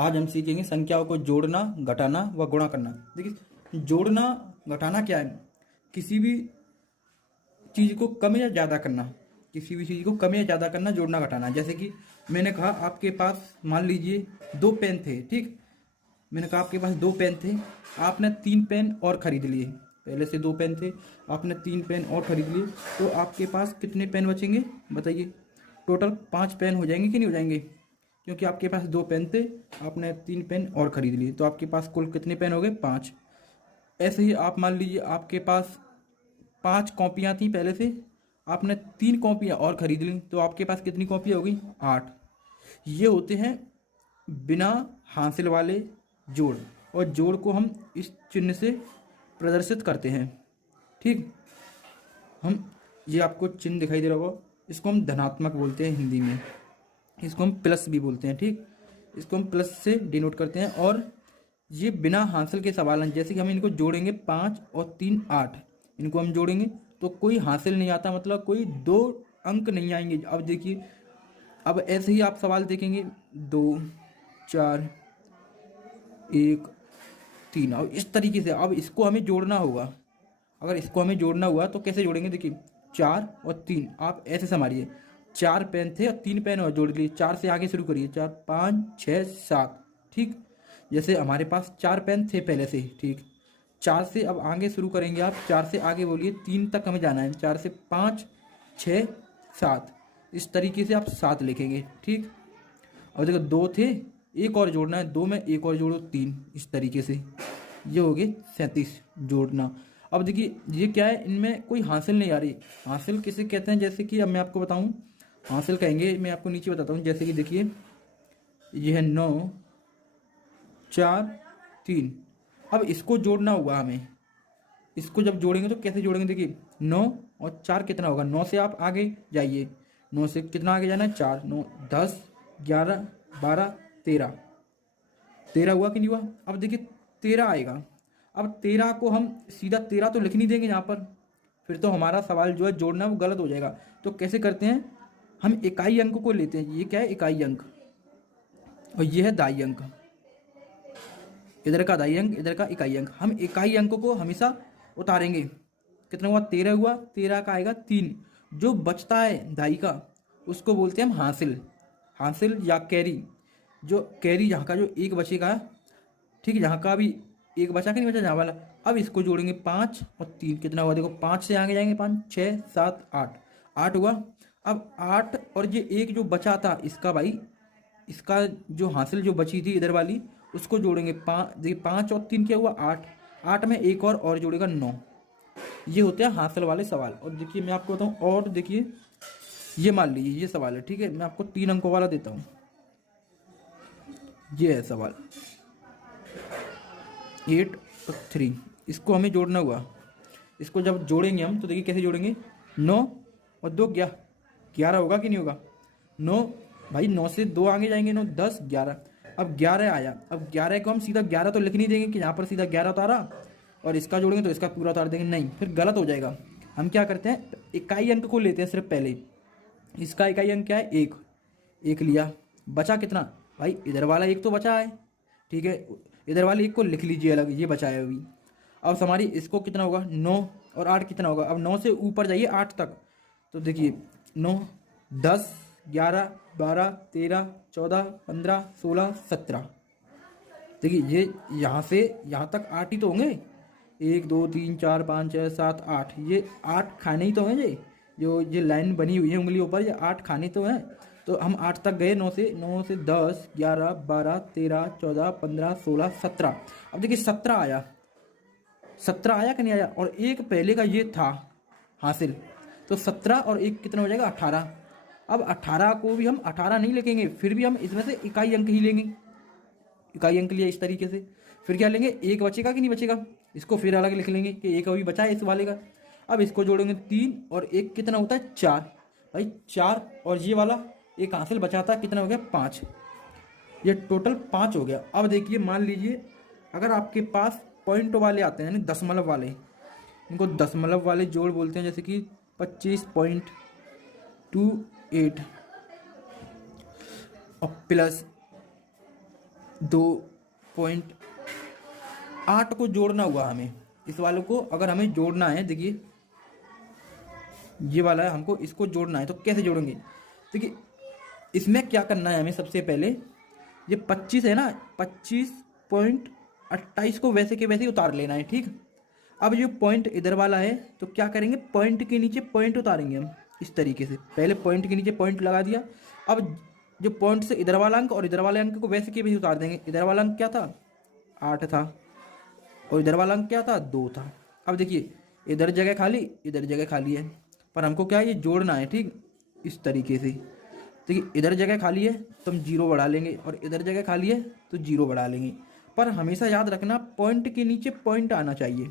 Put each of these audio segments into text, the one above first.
आज हम सीखेंगे संख्याओं को जोड़ना, घटाना व गुणा करना। देखिए, जोड़ना घटाना क्या है? किसी भी चीज़ को कम या ज़्यादा करना, किसी भी चीज़ को कम या ज़्यादा करना जोड़ना घटाना। जैसे कि मैंने कहा आपके पास मान लीजिए 2 पेन थे, ठीक। मैंने कहा आपके पास 2 पेन थे, आपने 3 पेन और खरीद लिए। पहले से 2 पेन थे, आपने 3 पेन और खरीद लिए, तो आपके पास कितने पेन बचेंगे बताइए? टोटल 5 पेन हो जाएंगे कि नहीं हो जाएंगे? क्योंकि आपके पास 2 पेन थे, आपने 3 पेन और खरीद लिए, तो आपके पास कुल कितने पेन हो गए? 5। ऐसे ही आप मान लीजिए आपके पास 5 कॉपियाँ थी पहले से, आपने 3 कॉपियाँ और खरीद ली, तो आपके पास कितनी कॉपियाँ हो गई? 8। ये होते हैं बिना हासिल वाले जोड़, और जोड़ को हम इस चिन्ह से प्रदर्शित करते हैं, ठीक। हम ये आपको चिन्ह दिखाई दे रहा होगा, इसको हम धनात्मक बोलते हैं हिंदी में, इसको हम प्लस भी बोलते हैं, ठीक। इसको हम प्लस से डिनोट करते हैं। और ये बिना हासिल के सवाल हैं। जैसे कि हम इनको जोड़ेंगे 5 और 3 8, इनको हम जोड़ेंगे तो कोई हासिल नहीं आता, मतलब कोई 2 अंक नहीं आएंगे। अब देखिए, अब ऐसे ही आप सवाल देखेंगे 2 4 1 3, और इस तरीके से अब इसको हमें जोड़ना होगा। अगर इसको हमें जोड़ना हुआ तो कैसे जोड़ेंगे? देखिए, 4 और 3 आप ऐसे संभालिए, 4 पेन थे और 3 पेन और जोड़ लिए, 4 से आगे शुरू करिए, 4 5 6 7, ठीक। जैसे हमारे पास 4 पेन थे पहले से ही, ठीक। 4 से अब आगे शुरू करेंगे आप, 4 से आगे बोलिए, 3 तक हमें जाना है, 4 से 5 6 7, इस तरीके से आप 7 लिखेंगे, ठीक। अब देखो 2 थे, एक और जोड़ना है, 2 में एक और जोड़ो 3, इस तरीके से ये हो गए 37 जोड़ना। अब देखिए, ये क्या है, इनमें कोई हासिल नहीं आ रही। हासिल किसे कहते हैं? जैसे कि अब मैं आपको बताऊं, हासिल कहेंगे, मैं आपको नीचे बताता हूँ। जैसे कि देखिए, ये है 9 4 3। अब इसको जोड़ना हुआ हमें, इसको जब जोड़ेंगे तो कैसे जोड़ेंगे? देखिए, 9 और 4 कितना होगा? 9 से आप आगे जाइए, 9 से कितना आगे जाना है? 4 9 10 11 12 13, 13 हुआ कि नहीं हुआ? अब देखिए 13 आएगा। अब 13 को हम सीधा 13 तो लिख नहीं देंगे यहाँ पर, फिर तो हमारा सवाल जो है जोड़ना वो गलत हो जाएगा। तो कैसे करते हैं? हम इकाई अंक को लेते हैं। ये क्या है? इकाई अंक, और ये है दाई अंक। इधर का दाई अंक, इधर का इकाई अंक। हम इकाई अंक को हमेशा उतारेंगे। कितना हुआ? 13 हुआ, 13 का आएगा 3। जो बचता है दाई का, उसको बोलते हैं हम हासिल, हासिल या कैरी। जो कैरी, जहाँ का जो एक बचेगा, ठीक है, यहाँ का भी एक बचा कि नहीं बचा? जहाँ वाला। अब इसको जोड़ेंगे 5 और 3, कितना हुआ? देखो, 5 से आगे जाएंगे, 5 6 7 8, 8 हुआ। अब 8 और ये एक जो बचा था इसका, भाई इसका जो हासिल जो बची थी इधर वाली, उसको जोड़ेंगे 5। देखिए, 5 और 3 क्या हुआ? 8, 8 में एक और जोड़ेगा 9। ये होते हैं हासिल वाले सवाल। और देखिए, मैं आपको बताऊँ, और देखिए, ये मान लीजिए ये सवाल है, ठीक है। मैं आपको 3 अंकों वाला देता हूँ। ये है सवाल 8 और 3, इसको हमें जोड़ना हुआ। इसको जब जोड़ेंगे हम तो देखिए कैसे जोड़ेंगे, 9 और 2 11 होगा कि नहीं होगा? 9, भाई 9 से 2 आगे जाएंगे, 9 10 11। अब 11 आया, अब 11 को हम सीधा 11 तो लिख नहीं देंगे कि यहाँ पर सीधा 11 उतारा और इसका जोड़ेंगे तो इसका पूरा उतार देंगे, नहीं, फिर गलत हो जाएगा। हम क्या करते हैं, इकाई अंक को लेते हैं सिर्फ पहले। इसका इकाई अंक क्या है? 1, 1 लिया, बचा कितना? भाई इधर वाला 1 तो बचा है, ठीक है, इधर वाले 1 को लिख लीजिए अलग, ये बचा है अभी। अब हमारी इसको कितना होगा? 9 और 8 कितना होगा? अब 9 से ऊपर जाइए 8 तक, तो देखिए 9 10 11 12 13 14 15 16 17। देखिए, ये यहाँ से यहाँ तक 8 ही तो होंगे, 1 2 3 4 5 6 7 8, ये 8 खाने ही तो हैं। ये जो ये लाइन बनी हुई है उंगलियों पर, ये 8 खाने तो हैं। तो हम 8 तक गए, 9 से 10 11 12 13 14 15 16 17। अब देखिए 17 आया, 17 आया कि नहीं आया? और एक पहले का ये था हासिल, तो 17 और 1 कितना हो जाएगा? 18। अब 18 को भी हम 18 नहीं लिखेंगे, फिर भी हम इसमें से इकाई अंक ही लेंगे। इकाई अंक लिया इस तरीके से, फिर क्या लेंगे? 1 बचेगा कि नहीं बचेगा? इसको फिर अलग लिख लेंगे कि 1 अभी बचा है इस वाले का। अब इसको जोड़ेंगे 3 और 1 कितना होता है? 4। भाई 4 और ये वाला एक हासिल बचा था, कितना हो गया? 5। ये टोटल 5 हो गया। अब देखिए, मान लीजिए अगर आपके पास पॉइंट वाले आते हैं, यानी दशमलव वाले, इनको दशमलव वाले जोड़ बोलते हैं, जैसे कि 25.28 और प्लस 2.8 को जोड़ना हुआ हमें। इस वालों को अगर हमें जोड़ना है, देखिए ये वाला है, हमको इसको जोड़ना है तो कैसे जोड़ेंगे। देखिए इसमें क्या करना है हमें, सबसे पहले ये 25 है ना, 25.28 को वैसे के वैसे ही उतार लेना है, ठीक। अब जो पॉइंट इधर वाला है तो क्या करेंगे, पॉइंट के नीचे पॉइंट उतारेंगे हम इस तरीके से। पहले पॉइंट के नीचे पॉइंट लगा दिया, अब जो पॉइंट से इधर वाला अंक और इधर वाले अंक को वैसे के वैसे उतार देंगे। इधर वाला अंक क्या था, 8 था, और इधर वाला अंक क्या था, 2 था। अब देखिए इधर जगह खाली, इधर जगह खाली है, पर हमको क्या है, ये जोड़ना है, ठीक, इस तरीके से। देखिए इधर जगह खाली है तो हम 0 बढ़ा लेंगे, और इधर जगह खाली है तो 0 बढ़ा लेंगे। पर हमेशा याद रखना पॉइंट के नीचे पॉइंट आना चाहिए,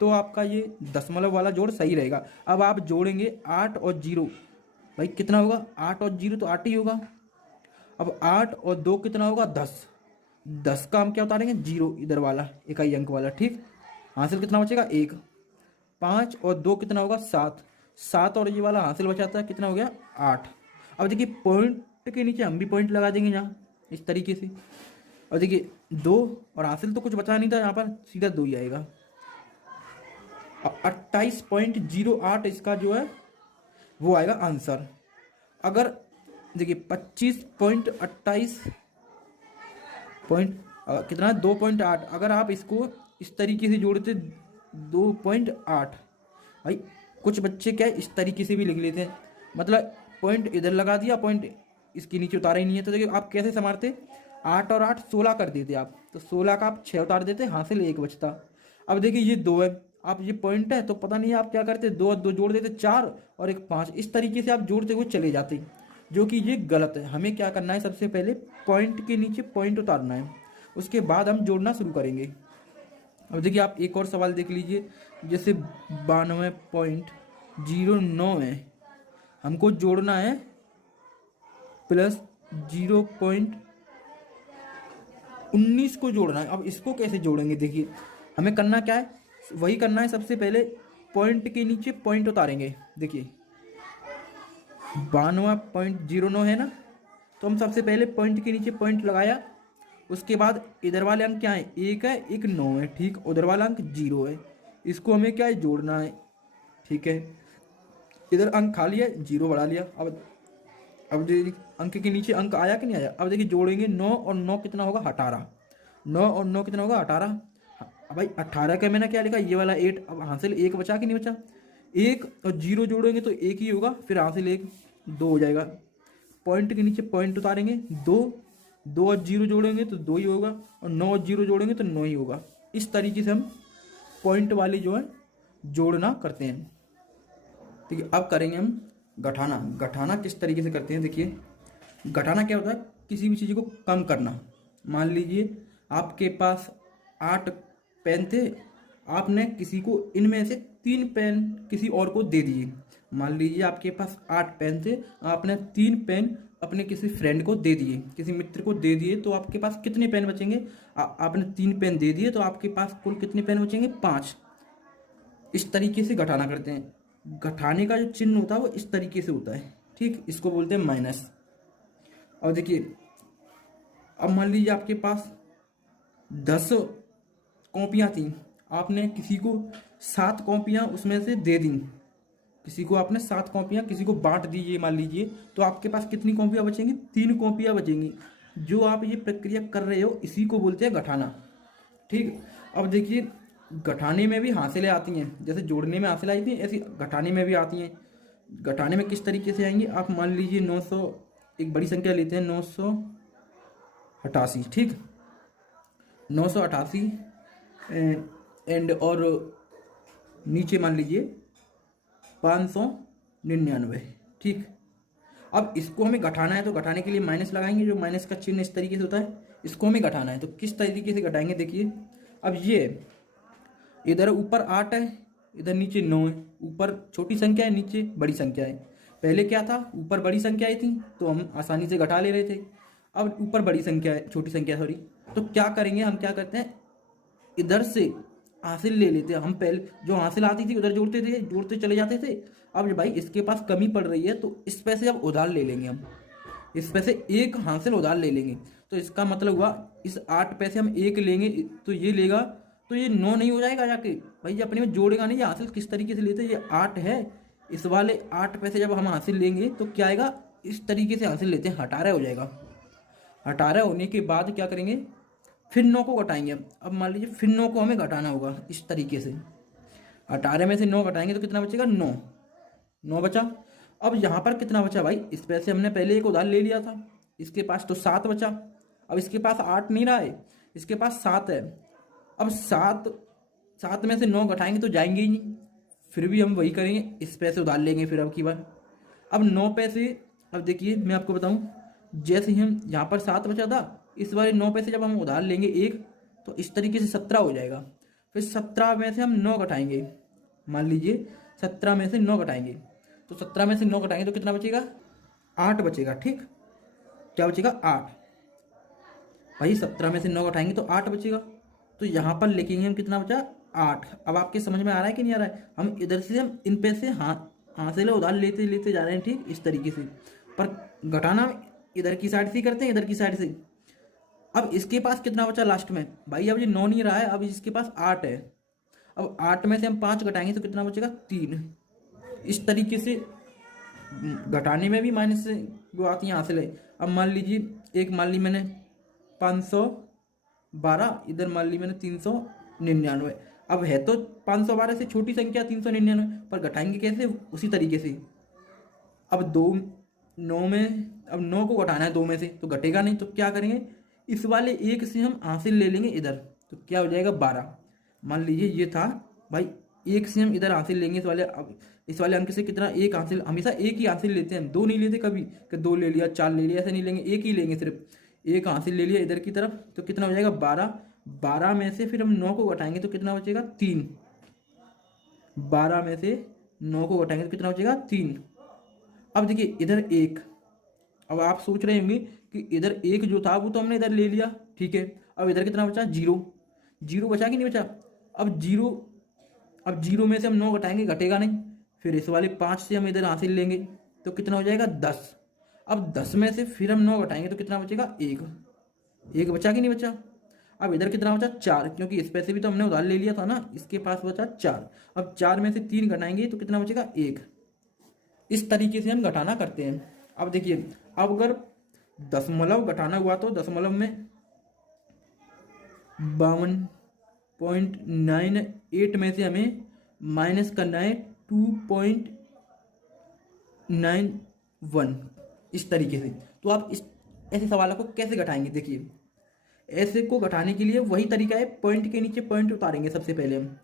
तो आपका ये दशमलव वाला जोड़ सही रहेगा। अब आप जोड़ेंगे 8 और 0, भाई कितना होगा, 8 और 0 तो 8 ही होगा। अब 8 और 2 कितना होगा, 10। 10 का हम क्या उतारेंगे, 0, इधर वाला इकाई अंक वाला, ठीक। हासिल कितना बचेगा, 1। 5 और 2 कितना होगा, 7। 7 और ये वाला हासिल बचाता है, कितना हो गया, 8। अब देखिए पॉइंट के नीचे हम भी पॉइंट लगा देंगे यहाँ इस तरीके से। और देखिए 2 और हासिल तो कुछ बचा नहीं था, यहाँ पर सीधा 2 ही आएगा। 28.08 इसका जो है वो आएगा आंसर। अगर देखिए 25.28 कितना है, 2.8। अगर आप इसको इस तरीके से जोड़ते 2.8, भाई कुछ बच्चे क्या है इस तरीके से भी लिख लेते हैं, मतलब पॉइंट इधर लगा दिया, पॉइंट इसके नीचे उतारा ही नहीं है। तो देखिए आप कैसे संभालते, 8 और 8 16 कर देते आप, तो 16 का आप 6 उतार देते, हासिल 1 बचता। अब देखिए ये 2 है, आप ये पॉइंट है तो पता नहीं आप क्या करते, 2 और 2 जोड़ देते 4 और 1 5, इस तरीके से आप जोड़ते हुए चले जाते, जो कि ये गलत है। हमें क्या करना है, सबसे पहले पॉइंट के नीचे पॉइंट उतारना है, उसके बाद हम जोड़ना शुरू करेंगे। अब देखिए आप एक और सवाल देख लीजिए, जैसे 92.09 है, हमको जोड़ना है प्लस 0.19 को जोड़ना है। अब इसको कैसे जोड़ेंगे, देखिए हमें करना क्या है, वही करना है। सबसे पहले पॉइंट के नीचे पॉइंट उतारेंगे। देखिए 92.09 है ना, तो हम सबसे पहले पॉइंट के नीचे पॉइंट लगाया, उसके बाद इधर वाले अंक क्या है, 1 है, 1 9 है, ठीक। उधर वाला अंक 0 है, इसको हमें क्या है, जोड़ना है, ठीक है। इधर अंक खाली है, 0 बढ़ा लिया। अब देखिए अंक के नीचे अंक आया कि नहीं आया। अब देखिए जोड़ेंगे 9 और 9 कितना होगा, 18। 9 और 9 कितना होगा, 18। अब भाई 18 का मैंने क्या लिखा, ये वाला 8। अब हासिल 1 बचा कि नहीं बचा, 1 और 0 जोड़ेंगे तो 1 ही होगा, फिर हासिल 1 2 हो जाएगा। पॉइंट के नीचे पॉइंट उतारेंगे, 2 और 0 जोड़ेंगे तो 2 ही होगा, और 9 और 0 जोड़ेंगे तो 9 ही होगा। इस तरीके से हम पॉइंट वाली जो है जोड़ना करते हैं, ठीक है। अब करेंगे हम घटाना। घटाना किस तरीके से करते हैं, देखिए घटाना क्या होता है, किसी भी चीज़ को कम करना। मान लीजिए आपके पास 8 पेन थे, आपने किसी को इनमें से 3 पेन किसी और को दे दिए। मान लीजिए आपके पास 8 पेन थे, आपने 3 पेन अपने किसी फ्रेंड को दे दिए, किसी मित्र को दे दिए, तो आपके पास कितने पेन बचेंगे, आपने 3 पेन दे दिए तो आपके पास कुल कितने पेन बचेंगे, 5। इस तरीके से घटाना करते हैं। घटाने का जो चिन्ह होता है वो इस तरीके से होता है, ठीक, इसको बोलते हैं माइनस। और देखिए अब मान लीजिए आपके पास 10 कॉपियाँ थी, आपने किसी को 7 कॉपियाँ उसमें से दे दी, किसी को आपने 7 कॉपियाँ किसी को बांट दीजिए मान लीजिए, तो आपके पास कितनी कॉपियाँ बचेंगी, 3 कॉपियाँ बचेंगी। जो आप ये प्रक्रिया कर रहे हो इसी को बोलते हैं घटाना, ठीक। अब देखिए घटाने में भी हासिलें आती हैं, जैसे जोड़ने में हासिल आई थी ऐसी घटाने में भी आती हैं। घटाने में किस तरीके से आएंगी, आप मान लीजिए 900, एक बड़ी संख्या लेते हैं 988, ठीक, 988 एंड और नीचे मान लीजिए 599, ठीक। अब इसको हमें घटाना है तो घटाने के लिए माइनस लगाएंगे, जो माइनस का चिन्ह इस तरीके से होता है, इसको हमें घटाना है। तो किस तरीके से घटाएंगे, देखिए अब ये इधर ऊपर 8 है, इधर नीचे 9 है, ऊपर छोटी संख्या है, नीचे बड़ी संख्या है। पहले क्या था, ऊपर बड़ी संख्याएं थी तो हम आसानी से घटा ले रहे थे, अब ऊपर बड़ी संख्या है, छोटी संख्या सॉरी, तो क्या करेंगे, हम क्या करते हैं, इधर से हासिल ले लेते हैं। हम पहले जो हासिल आती थी उधर जोड़ते थे, जोड़ते चले जाते थे। अब भाई इसके पास कमी पड़ रही है तो इस पैसे अब उधार ले लेंगे, हम इस पैसे एक हासिल उधार ले लेंगे। तो इसका मतलब हुआ इस 8 पैसे हम 1 लेंगे तो ये लेगा, तो ये 9 नहीं हो जाएगा जाके। भाई ये अपने में जोड़ेगा नहीं, ये हासिल किस तरीके से लेते हैं, ये 8 है, इस वाले 8 पैसे जब हम हासिल लेंगे तो क्या आएगा, इस तरीके से हासिल लेते हैं, 18 हो जाएगा। 18 होने के बाद क्या करेंगे, फिर 9 को घटाएंगे। अब मान लीजिए फिर 9 को हमें घटाना होगा इस तरीके से, 18 में से 9 घटाएंगे तो कितना बचेगा, 9। 9 बचा। अब यहाँ पर कितना बचा भाई, इस पैसे हमने पहले एक उधार ले लिया था, इसके पास तो 7 बचा। अब इसके पास 8 नहीं रहा है, इसके पास 7 है। अब 7 में से 9 घटाएंगे तो जाएंगे ही नहीं, फिर भी हम वही करेंगे, इस पैसे उधार लेंगे फिर अब की बार। अब 9 पैसे, अब देखिए मैं आपको बताऊं, जैसे हम यहाँ पर 7 बचा था, इस बार 9 पैसे जब हम उधार लेंगे एक, तो इस तरीके से 17 हो जाएगा। फिर 17 में से हम 9 घटाएंगे, मान लीजिए 17 में से 9 घटाएंगे, तो 17 में से 9 घटाएंगे तो कितना बचेगा, 8 बचेगा। ठीक, क्या बचेगा, 8। भाई 17 में से 9 घटाएंगे तो 8 बचेगा, तो यहाँ पर लिखेंगे हम कितना बचा, 8। अब आपके समझ में आ रहा है कि नहीं आ रहा है, हम इधर से हम इन पैसे हासिल उधार लेते लेते जा रहे हैं, ठीक इस तरीके से, पर घटाना इधर की साइड से करते हैं, इधर की साइड से। अब इसके पास कितना बचा लास्ट में, भाई अब ये 9 नहीं रहा है, अब इसके पास 8 है। अब 8 में से हम 5 घटाएंगे तो कितना बचेगा, 3। इस तरीके से घटाने में भी माइनस से वो आती है हासिल है। अब मान लीजिए एक मान ली मैंने 512, इधर मान ली मैंने 399। अब है तो 512 से छोटी संख्या 399, पर घटाएंगे कैसे, उसी तरीके से। अब 9 में, अब 9 को घटाना है 2 में से, तो घटेगा नहीं, तो क्या करेंगे, इस वाले 1 से हम हासिल ले लेंगे इधर, तो क्या हो जाएगा, 12। मान लीजिए ये था भाई, 1 से हम इधर हासिल लेंगे इस वाले अंक से कितना, 1 हासिल, हमेशा 1 ही हासिल लेते हैं, 2 नहीं लेते कभी कि 2 ले लिया 4 ले लिया, ऐसा नहीं लेंगे, 1 ही लेंगे, सिर्फ 1 हासिल ले लिया इधर की तरफ, तो कितना हो जाएगा, 12। 12 में से फिर हम 9 को घटाएंगे तो कितना बचेगा, 3। 12 में से 9 को घटाएंगे तो कितना बचेगा, 3। अब देखिए इधर 1, अब आप सोच रहे होंगे कि इधर 1 जो था वो तो हमने इधर ले लिया, ठीक है, अब इधर कितना बचा, 0। 0 बचा कि नहीं बचा, अब 0 में से हम 9 घटाएंगे, घटेगा नहीं, फिर इस वाले 5 से हम इधर हासिल लेंगे तो कितना हो जाएगा, 10। अब 10 में से फिर हम 9 घटाएंगे तो कितना बचेगा, 1 बचा कि नहीं बचा। अब इधर कितना बचा, 4, क्योंकि इस पैसे भी तो हमने उधार ले लिया था ना, इसके पास बचा 4। अब 4 में से 3 घटाएंगे तो कितना बचेगा, 1। इस तरीके से हम घटाना करते हैं। अब देखिए, अब अगर दशमलव घटाना हुआ तो दशमलव में 52.98 में से हमें माइनस करना है 2.91, इस तरीके से। तो आप इस ऐसे सवालों को कैसे घटाएंगे, देखिए ऐसे को घटाने के लिए वही तरीका है, पॉइंट के नीचे पॉइंट उतारेंगे सबसे पहले हम।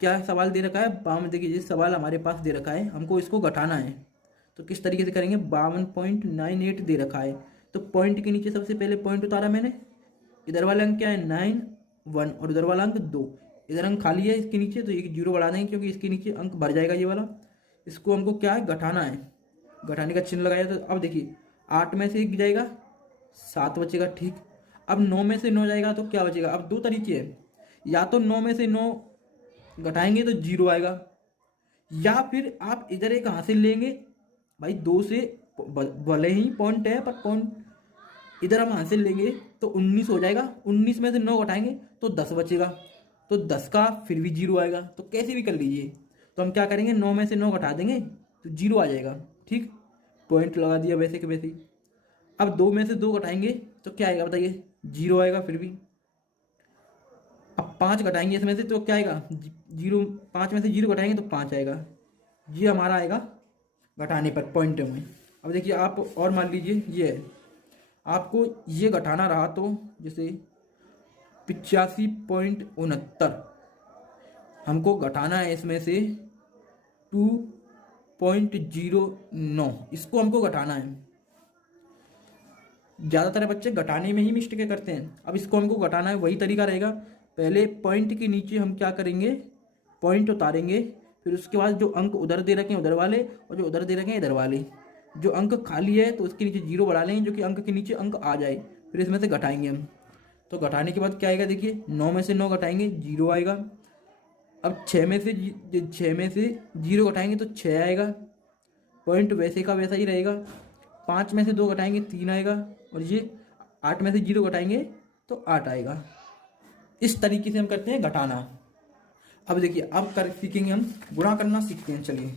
क्या सवाल दे रखा है, बावन, देखिए ये सवाल हमारे पास दे रखा है, हमको इसको घटाना है, तो किस तरीके से करेंगे, 52.98 दे रखा है, तो पॉइंट के नीचे सबसे पहले पॉइंट उतारा मैंने, इधर वाला अंक क्या है, 9 1, और उधर वाला अंक 2, इधर अंक खाली है इसके नीचे, तो एक 0 बढ़ा देंगे क्योंकि इसके नीचे अंक भर जाएगा ये वाला। इसको हमको क्या है, घटाना है, घटाने का चिन्ह लगाया। तो अब देखिए 8 में से 1 जाएगा, 7 बचेगा, ठीक। अब 9 में से 9 जाएगा तो क्या बचेगा, अब 2 तरीके हैं, या तो 9 में से 9 घटाएंगे तो 0 आएगा, या फिर आप इधर एक हासिल लेंगे, भाई 2 से भले ही पॉइंट है पर पॉइंट इधर हम हासिल लेंगे तो 19 हो जाएगा, 19 में से 9 घटाएंगे तो 10 बचेगा, तो 10 का फिर भी 0 आएगा, तो कैसे भी कर लीजिए। तो हम क्या करेंगे, 9 में से 9 घटा देंगे तो 0 आ जाएगा, ठीक, पॉइंट लगा दिया वैसे के वैसे ही। अब 2 में से 2 घटाएंगे तो क्या आएगा बताइए, 0 आएगा फिर भी। अब 5 घटाएंगे इसमें से तो क्या आएगा, 0, 5 में से 0 घटाएंगे तो 5 आएगा, ये हमारा आएगा घटाने पर पॉइंट में। अब देखिए आप और मान लीजिए ये है, आपको ये घटाना रहा तो जैसे 85.69 हमको घटाना है, इसमें से 2.09, इसको हमको घटाना है। ज़्यादातर बच्चे घटाने में ही मिस्टेक करते हैं। अब इसको हमको घटाना है, वही तरीका रहेगा, पहले पॉइंट के नीचे हम क्या करेंगे, पॉइंट उतारेंगे, फिर उसके बाद जो अंक उधर दे रखे हैं उधर वाले, और जो उधर दे रखे हैं इधर वाले, जो अंक खाली है तो उसके नीचे 0 बढ़ा लेंगे, जो कि अंक के नीचे अंक आ जाए, फिर इसमें से घटाएंगे हम। तो घटाने के बाद क्या आएगा, देखिए 9 में से 9 घटाएंगे 0 आएगा। अब 6 में से 0 घटाएंगे तो 6 आएगा, पॉइंट वैसे का वैसा ही रहेगा। 5 में से 2 घटाएंगे 3 आएगा, और ये 8 में से 0 घटाएंगे तो 8 आएगा। इस तरीके से हम करते हैं घटाना। अब देखिए, अब कर सीखेंगे हम गुणा करना सीखते हैं। चलिए